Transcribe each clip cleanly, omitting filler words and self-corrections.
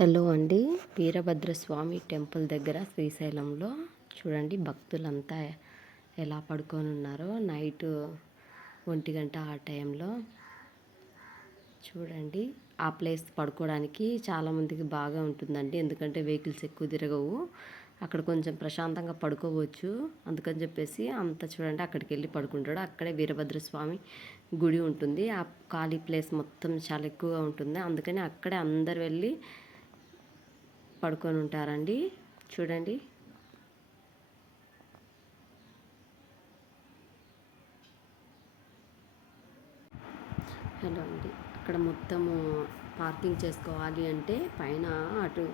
Hello అండి. Veerabhadraswamy temple దగ్గర శ్రీశైలంలో చూడండి భక్తులంతా ఎలా పడుకొని ఉన్నారో నైటు 1 గంట ఆ టైంలో చూడండి. ఆ ప్లేస్ పడుకోవడానికి చాలామందికి బాగా ఉంటుందండి. ఎందుకంటే వెహికల్స్ ఎక్కువ తిరగవు, అక్కడ కొంచెం ప్రశాంతంగా పడుకోవచ్చు. అందుకని చెప్పేసి అంత చూడండి అక్కడికి వెళ్ళి పడుకుంటాడు. అక్కడే వీరభద్రస్వామి గుడి ఉంటుంది. ఆ ఖాళీ ప్లేస్ మొత్తం చాలా ఎక్కువగా ఉంటుంది. అందుకని అక్కడే అందరు వెళ్ళి పడుకొని ఉంటారండి. చూడండి. హలో అండి. అక్కడ మొత్తము పార్కింగ్ చేసుకోవాలి అంటే పైన అటు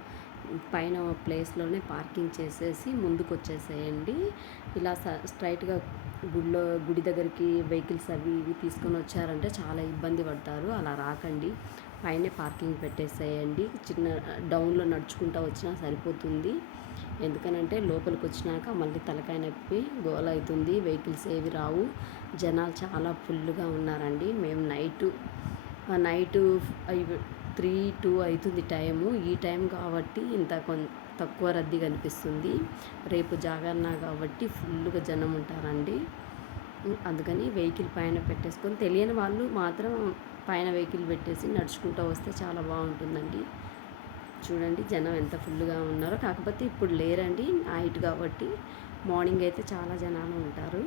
పైన ప్లేస్లోనే పార్కింగ్ చేసేసి ముందుకు వచ్చేసేయండి. ఇలా స్ట్రైట్గా గుడి దగ్గరికి వెహికల్స్ అవి ఇవి తీసుకొని వచ్చారంటే చాలా ఇబ్బంది పడతారు. అలా రాకండి, పైనే పార్కింగ్ పెట్టేసేయండి. చిన్న డౌన్లో నడుచుకుంటూ వచ్చినా సరిపోతుంది. ఎందుకనంటే లోపలికి వచ్చినాక మళ్ళీ తలకాయ నొప్పి గోల అవుతుంది, వెహికల్స్ ఏవి రావు. జనాలు చాలా ఫుల్గా ఉన్నారండి. మేము నైటు 3-2 అవుతుంది టైము. ఈ టైం కాబట్టి ఇంత తక్కువ రద్దీ కనిపిస్తుంది. రేపు జాగరణ కాబట్టి ఫుల్గా జనం ఉంటారండి. అందుకని వెహికల్ పైన పెట్టేసుకొని తెలియని వాళ్ళు మాత్రం పైన వెహికల్ పెట్టేసి నడుచుకుంటూ వస్తే చాలా బాగుంటుందండి. చూడండి జనం ఎంత ఫుల్గా ఉన్నారో. కాకపోతే ఇప్పుడు లేరండి, నైట్ కాబట్టి. మార్నింగ్ అయితే చాలా జనాలు ఉంటారు.